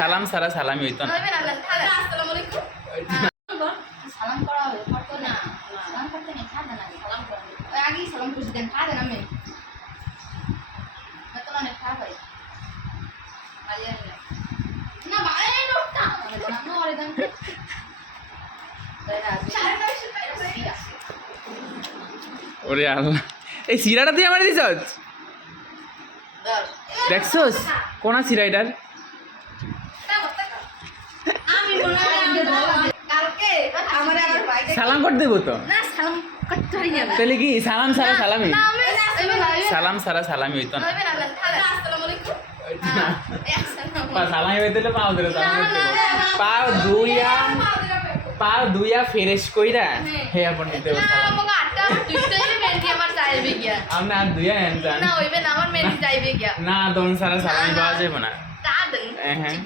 সালাম সারা সালামি হইতো না। আসসালামু আলাইকুম। সালাম করা হবে করতো না, সালাম করতে নেই, খাদা না, সালাম করা ওই আগেই সালাম করছি দেন খাদা না মেয়ে তো অনেক খারাপ হয় না বাইরে লোকটা না ওরে দেন ওরে আল্লাহ, এই সিরাটা তুই আমার দিছ? দেখছস কোনা সিরা এটার? আমি কালকে আমারে আমার ভাই সালাম করতে দেবো তো? না সালাম করতে পারি না তাহলে কি সালাম সারা সালামি? না আমি সালাম সারা সালামি হইতো না। আসসালামু আলাইকুম সালামি হইতে পাও ধরে পাও দুইয়া, পাও দুইয়া ফেরেশ কইরা হে আপন দিতে না আমাকে আটটা দুইটাই মেন্টি আমার চাইবে গিয়া আমরা আর দুইয়া এনজান না হইবে না আমার মেন্টি চাইবে গিয়া না দন সারা সালামি পাওয়া যাবে না। তা দেন হ্যাঁ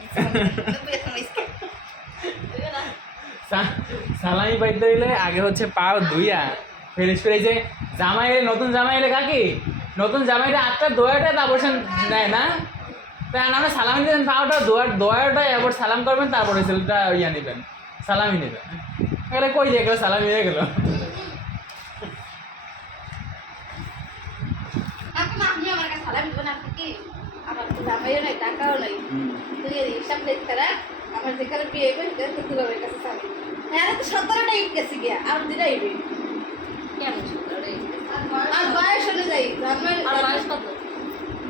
সালামি পাইতে হইলে আগে হচ্ছে পাও দুইয়া ফেরেশ করে যে জামাই নতুন জামাই এলে কাকি নতুন জামাইটা আটটা দোয়াটা তারপর নেয় না, তাই আমরা সালামি দেবেন পাওটা দোয়াটা এবার সালাম করবেন তারপরে সেলটা ইয়া নেবেন সালামি নেবেন। এগুলো কই দিয়ে গেল সালামি হয়ে গেল। আপনি আপনি আমার কাছে সালাম দিবেন আপনি কি আমার তো জামাইও নাই টাকাও নাই তুই এই হিসাব দেখতে রাখ আমার যেখানে বিয়ে হবে সেখানে তো তুই কাছে সালাম হ্যাঁ তো 17টা ইট গেছে গিয়া আর দিটা ইবে কেন 17টা ইট আর বয়স হলে যাই জামাই আর বয়স কত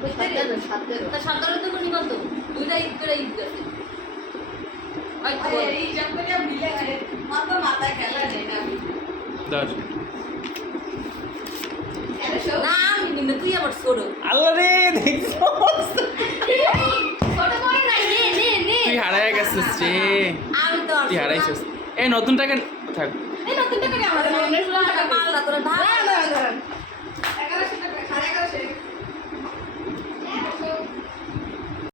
বুঝতে রে 17 তা 17 তো কোনি কত দুইটা ইট করে ইট গেছে আরে এই হিসাব করে মিলে গেলে মাথা মাথা খেলা নেই না দশ না আমি কিন্তু তুই আবার ছোট আল্লাহ রে দেখছো ছোট করে না নে নে নে তুই হারায় গেছিস রে, আমি তো তুই হারাইছিস। এই নতুনটাকে থাক এই নতুন টাকা আমার